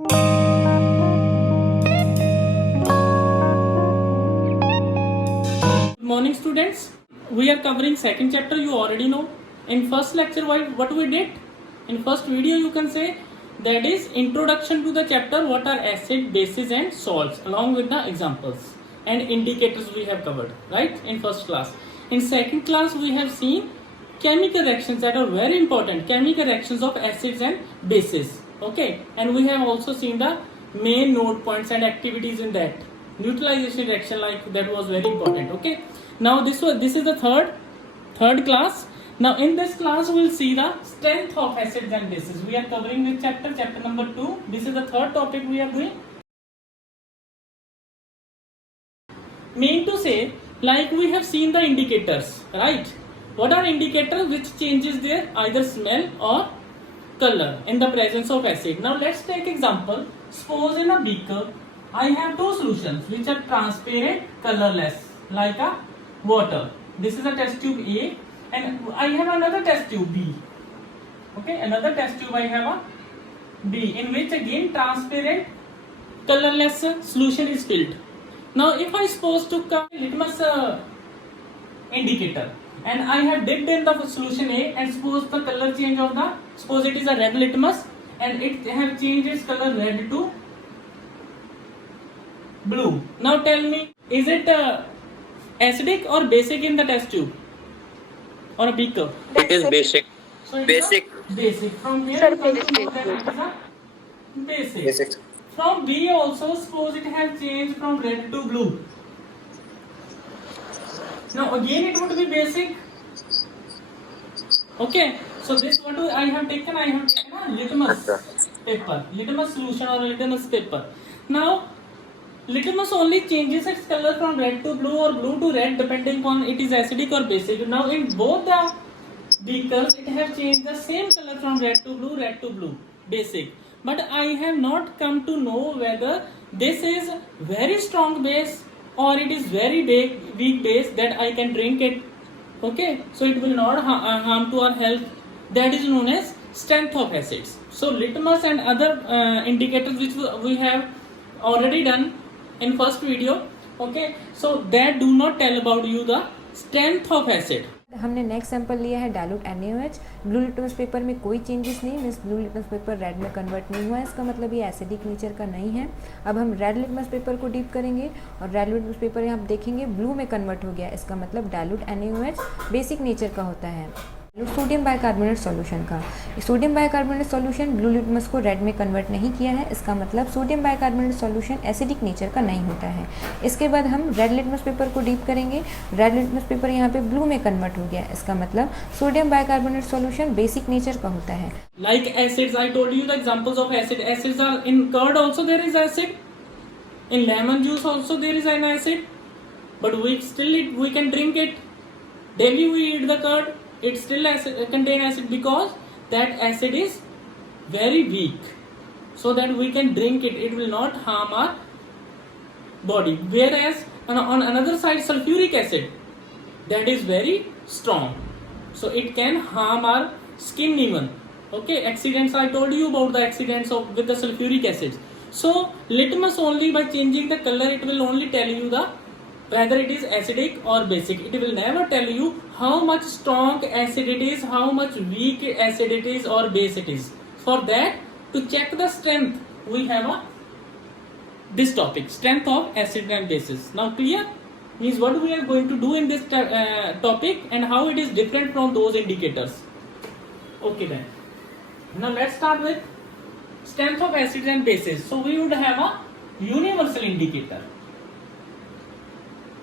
Good morning, students. We are covering second chapter. You already know. In first lecture, what we did? In first video, you can say that is introduction to the chapter. What are acid, bases, and salts, along with the examples and indicators we have covered, right? In first class. In second class, we have seen chemical reactions that are very important. Chemical reactions of acids and bases. Okay, and we have also seen the main node points and activities in that. Neutralization reaction, like that was very important. Okay, now this is the third class. Now in this class we will see the strength of acids and bases. We are covering this chapter number 2. This is the third topic we are doing. Mean to say, like we have seen the indicators, right? What are indicators which changes their either smell or color in the presence of acid? Now let's take example. Suppose in a beaker I have two solutions which are transparent, colorless, like a water. This is a test tube A, and I have another test tube B. Okay, another test tube I have a B, in which again transparent, colorless solution is filled. Now if I suppose to come litmus indicator, and I have dipped in the solution A, and suppose the color change of the, suppose it is a red litmus and it have changed its color red to blue. Now tell me, is it acidic or basic in the test tube or a beaker? It is basic. So it Basic. is basic. From here we come to know that it is a basic. Basic. From B also, suppose it has changed from red to blue. Now again it would be basic. Okay, so this what I have taken? I have taken a litmus paper, litmus solution or litmus paper. Now litmus only changes its color from red to blue or blue to red depending on it is acidic or basic. Now in both the beakers it has changed the same color from red to blue, basic. But I have not come to know whether this is very strong base or it is very weak base that I can drink it. Okay, so it will not harm to our health. That is known as strength of acids. So litmus and other indicators which we have already done in first video. Okay, so that do not tell about you the strength of acid. हमने next sample लिया है dilute NaOH। Blue litmus paper में कोई changes नहीं, means blue litmus paper red में convert नहीं हुआ है, इसका मतलब ये एसिडिक नेचर का नहीं है। अब हम रेड लिटमस पेपर को डीप करेंगे और रेड लिटमस पेपर यहाँ देखेंगे ब्लू में कन्वर्ट हो गया, इसका मतलब डाइल्यूट NaOH बेसिक नेचर का होता है। सोडियम बाइकार्बोनेट सॉल्यूशन का, sodium bicarbonate solution blue litmus को रेड में कन्वर्ट नहीं किया है, इसका मतलब sodium bicarbonate solution acidic nature का नहीं होता है। इसके बाद हम रेड लिटमस पेपर को डीप करेंगे, रेड लिटमस पेपर यहाँ पे ब्लू में कन्वर्ट हो गया, इसका मतलब sodium bicarbonate solution basic nature का होता है। Like acids, I told you the examples of acid. Acids are in curd also there is acid, in lemon juice also there is an acid, but we can drink it. Daily we eat the curd. It still contain acid because that acid is very weak, so that we can drink it. It will not harm our body. Whereas on another side, sulfuric acid, that is very strong, so it can harm our skin even. Okay, accidents, I told you about the accidents with the sulfuric acids. So litmus only by changing the color, it will only tell you the whether it is acidic or basic. It will never tell you how much strong acid it is, how much weak acid it is or base it is. For that, to check the strength, we have this topic, strength of acid and bases. Now clear? Means what we are going to do in this topic and how it is different from those indicators. Okay then. Now let's start with strength of acids and bases. So we would have a universal indicator.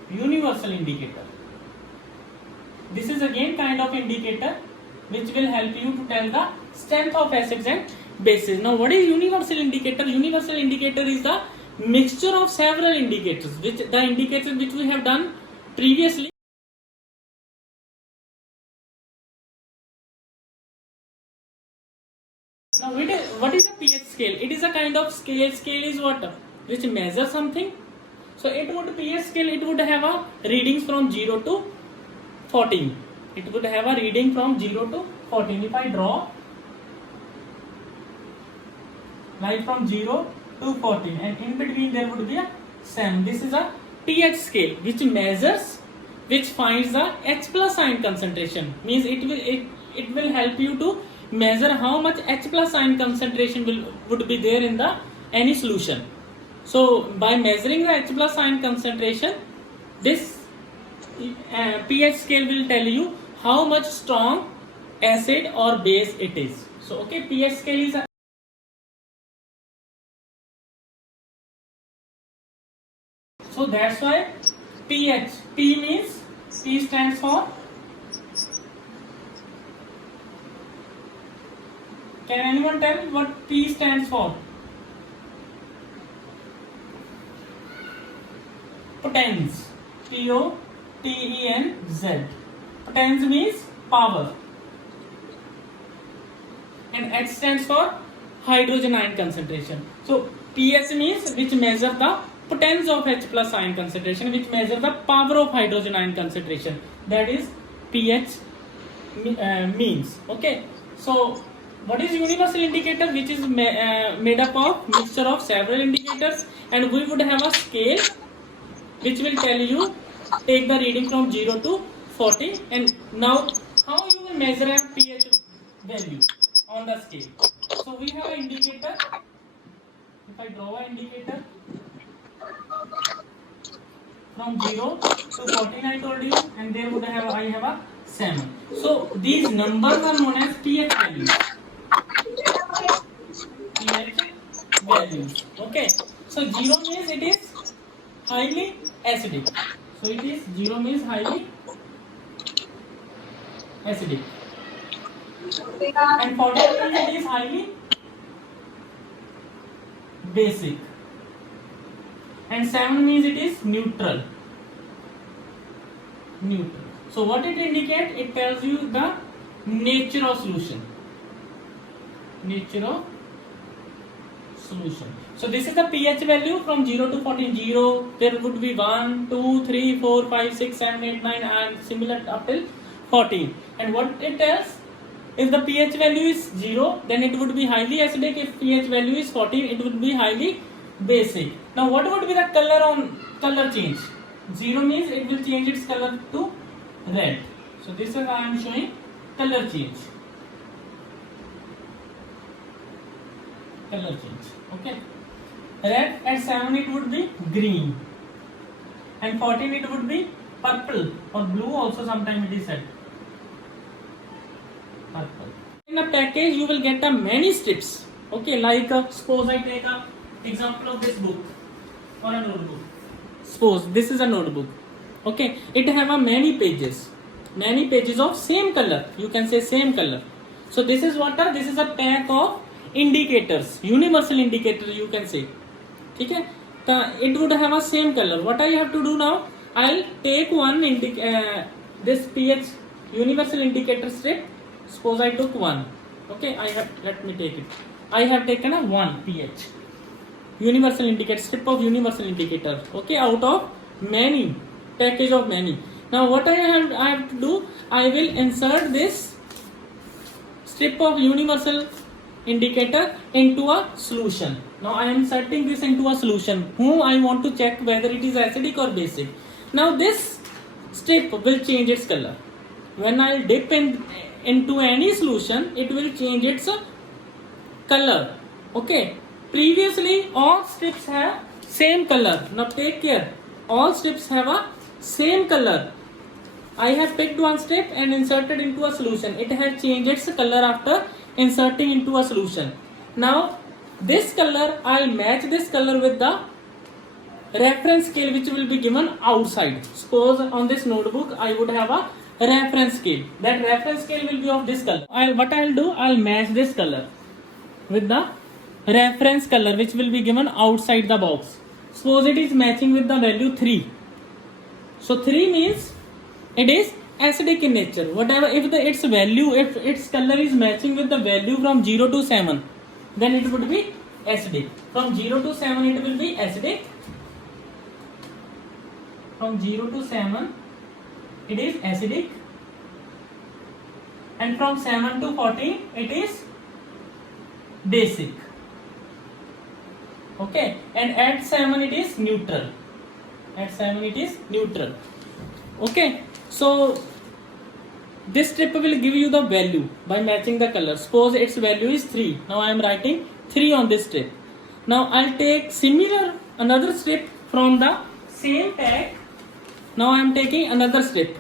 Universal indicator. This is again kind of indicator which will help you to tell the strength of acids and bases. Now what is universal indicator? Universal indicator is the mixture of several indicators, which the indicators which we have done previously. Now what is a pH scale? It is a kind of scale. Scale is what? Which measures something. So it would pH scale, it would have a readings from 0 to 14. It would have a reading from 0 to 14. If I draw like from 0 to 14, and in between there would be a 7. This is a pH scale which measures, which finds the H plus ion concentration. Means it will help you to measure how much H plus ion concentration would be there in the any solution. So by measuring the H plus ion concentration, this pH scale will tell you how much strong acid or base it is. So okay, pH scale is so that's why pH, P means, P stands for, can anyone tell what P stands for? Potens, P-O-T-E-N-Z. Potens means power, and H stands for hydrogen ion concentration. So pH means which measure the potence of H plus ion concentration, which measure the power of hydrogen ion concentration. That is pH means. Okay. So what is universal indicator? Which is made up of mixture of several indicators, and we would have a scale which will tell you, take the reading from 0 to 40. And now how you will measure a pH value on the scale? So we have an indicator. If I draw an indicator from 0 to 14, I told you, and there would have, I have a 7. So these numbers are known as pH values. pH values. Okay. So 0 means it is highly acidic. So it is 0 means highly acidic, and 14 means it is highly basic, and 7 means it is neutral. So what it indicates? It tells you the nature of solution. So this is the pH value from 0 to 14. 0, there would be 1, 2, 3, 4, 5, 6, 7, 8, 9, and similar up till 14. And what it tells? If the pH value is 0, then it would be highly acidic. If pH value is 14, it would be highly basic. Now what would be the color change? 0 means it will change its color to red. So this is I am showing color change. Okay. Red at 7 it would be green, and 14 it would be purple or blue also, sometimes it is said. Purple. In a package you will get many strips. Okay, like suppose I take a example of this book or a notebook. Suppose this is a notebook. Okay, it have a many pages of same color. You can say same color. So this is what? This is a pack of indicators, universal indicator you can say. Okay, it would have a same color. What I have to do now? I'll take one this pH universal indicator strip. Suppose I took one. Okay, let me take it. I have taken a 1 pH universal indicator strip of universal indicator. Okay, out of many package of many. Now what I have to do? I will insert this strip of universal indicator into a solution. Now I am inserting this into a solution whom I want to check whether it is acidic or basic. Now this strip will change its color. When I dip into any solution, it will change its color. Okay. Previously all strips have same color. Now take care. All strips have a same color. I have picked one strip and inserted into a solution. It has changed its color after inserting into a solution. Now this color, I'll match this color with the reference scale which will be given outside. Suppose on this notebook I would have a reference scale. That reference scale will be of this color. What I'll do? I'll match this color with the reference color which will be given outside the box. Suppose it is matching with the value 3. So 3 means it is acidic in nature. Whatever, if its value, if its color is matching with the value from 0 to 7, then it would be acidic. From 0 to 7 it will be acidic. From 0 to 7 it is acidic, and from 7 to 14 it is basic. Okay, and at 7 it is neutral. At 7 it is neutral. Okay, so this strip will give you the value by matching the color. Suppose its value is 3. Now I am writing 3 on this strip. Now I'll take similar another strip from the same pack. Now I am taking another strip,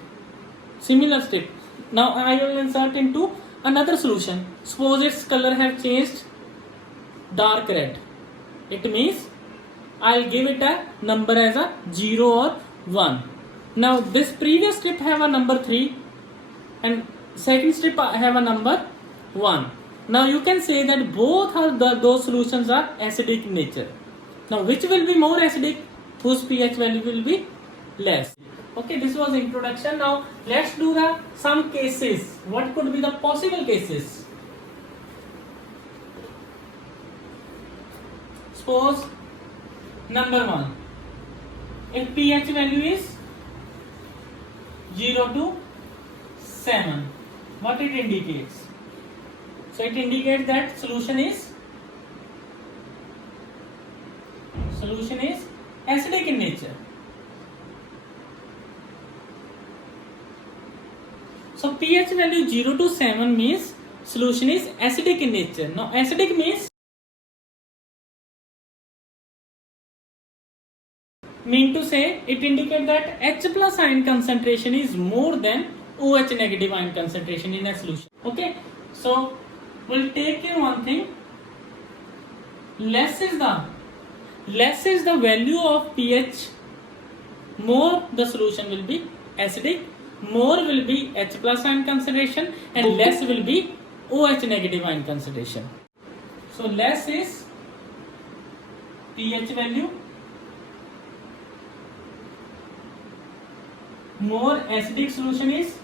similar strip. Now I will insert into another solution. Suppose its color have changed dark red. It means I'll give it a number as a 0 or 1. Now this previous strip have a number 3 and second strip have a number 1. Now you can say that both are those solutions are acidic in nature. Now which will be more acidic? Whose pH value will be less? Okay, this was introduction. Now let's do some cases. What could be the possible cases? Suppose number 1, if pH value is 0 to 7, what it indicates? So it indicates that solution is acidic in nature. So pH value 0 to 7 means solution is acidic in nature. Now acidic means to say it indicates that H plus ion concentration is more than OH negative ion concentration in a solution. Okay, so we'll take in one thing. Less is the value of pH, more the solution will be acidic, more will be H plus ion concentration, and less will be OH negative ion concentration. So less is pH value, more acidic solution is,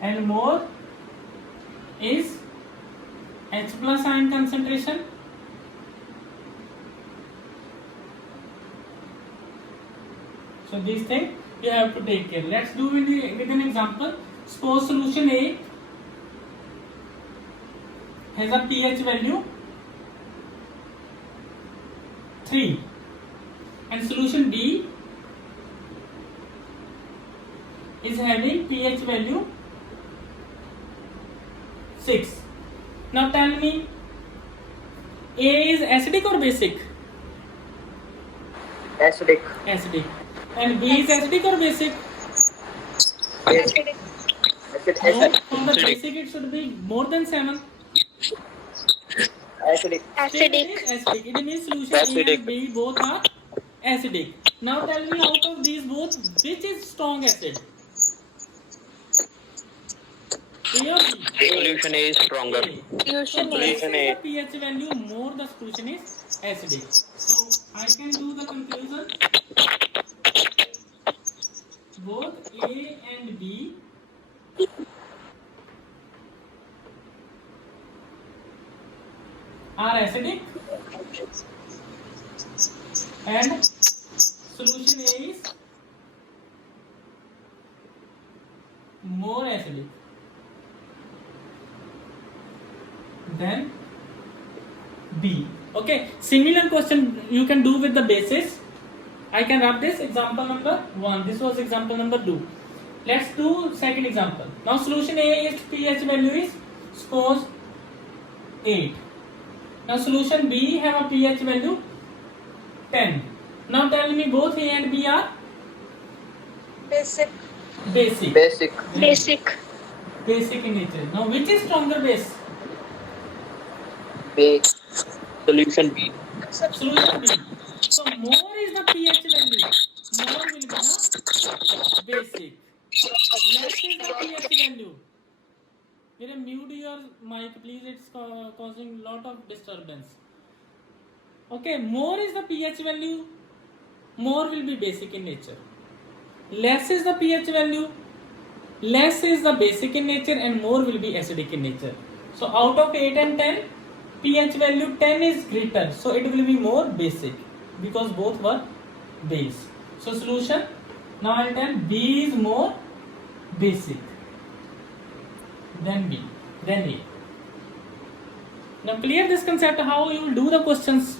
and more is H plus ion concentration. So these things you have to take care. Let's do with an example. Suppose solution A has a pH value 3 and solution B is having pH value 6. Now tell me, A is acidic or basic? Acidic. Acidic. And B is acidic or basic? Acidic. No, from the basic it should be more than 7. Acidic. Acidic. It means solution A and B both are acidic. Now tell me, out of these both, which is strong acid? A or B? Solution A is stronger. Solution A. The pH value, more the solution is acidic. So I can do the conclusion. Both A and B are acidic and solution A is more acidic than B. Okay, similar question you can do with the bases. I can wrap this example number 1. This was example number 2. Let's do second example. Now solution A is pH value is suppose 8. Now solution B have a pH value 10. Now tell me, both A and B are Basic. basic Basic. in nature. Now which is stronger base? B. Solution B. Solution B. So more is the pH value, more will be the basic. Less is the pH value. Mute your mic please, it's causing lot of disturbance. Okay, more is the pH value, more will be basic in nature. Less is the pH value, less is the basic in nature, and more will be acidic in nature. So out of 8 and 10, pH value 10 is greater, so it will be more basic because both were base. So solution, now I'll tell B is more basic than A. Now clear this concept how you will do the questions.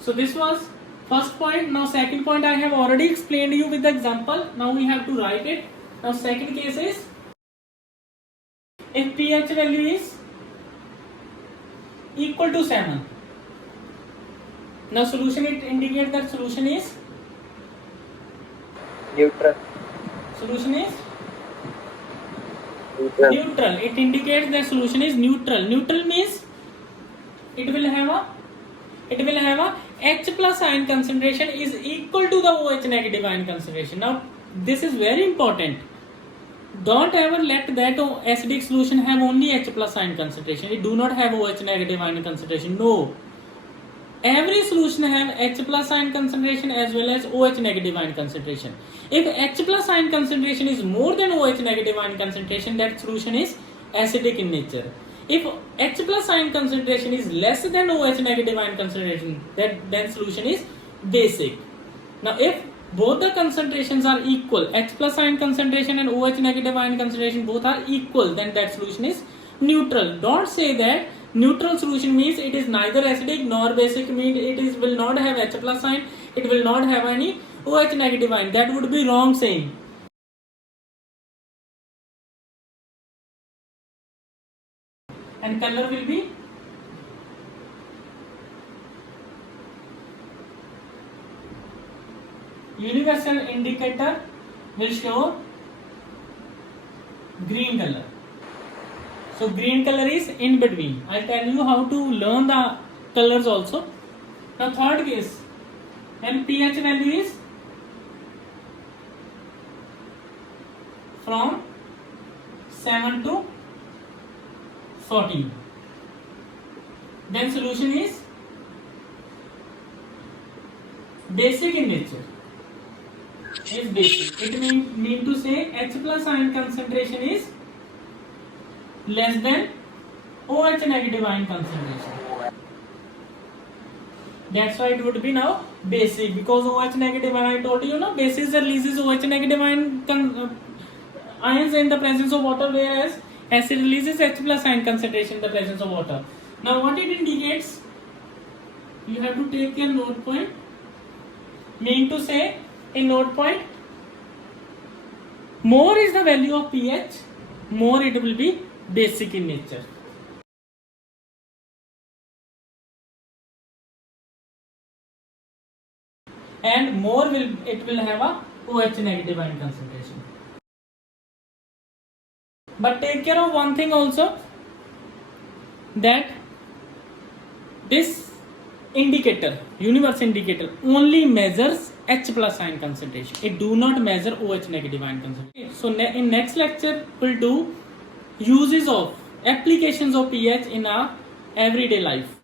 So this was first point. Now second point I have already explained you with the example. Now we have to write it. Now second case is if pH value is equal to 7. Now solution, it indicates that solution is Neutral. solution is Neutral. neutral. It indicates that solution is neutral. Neutral means it will have a H plus ion concentration is equal to the OH negative ion concentration. Now this is very important. Don't ever let that acidic solution have only H plus ion concentration. It do not have OH negative ion concentration. No. Every solution have H plus ion concentration as well as OH negative ion concentration. If H plus ion concentration is more than OH negative ion concentration, that solution is acidic in nature. If H plus ion concentration is less than OH negative ion concentration, then solution is basic. Now if both the concentrations are equal, H plus ion concentration and OH negative ion concentration both are equal, then that solution is neutral. Don't say that neutral solution means it is neither acidic nor basic, means it will not have H plus ion, it will not have any OH negative ion. That would be wrong saying. And color will be universal indicator will show green color. So green color is in between. I'll tell you how to learn the colors also. Now third case, when pH value is from 7 to 14, then solution is basic in nature. Is basic. It mean to say H plus ion concentration is less than OH negative ion concentration. That's why it would be now basic, because OH negative ion, I told you, no, basis releases OH negative ion ions in the presence of water, whereas acid releases H plus ion concentration in the presence of water. Now what it indicates, you have to take your note point. Mean to say, in note point, more is the value of pH, more it will be basic in nature. And more it will have a OH negative ion concentration. But take care of one thing also, that this indicator, universal indicator, only measures H plus ion concentration. It do not measure OH negative ion concentration. So in next lecture we'll do uses of applications of pH in our everyday life.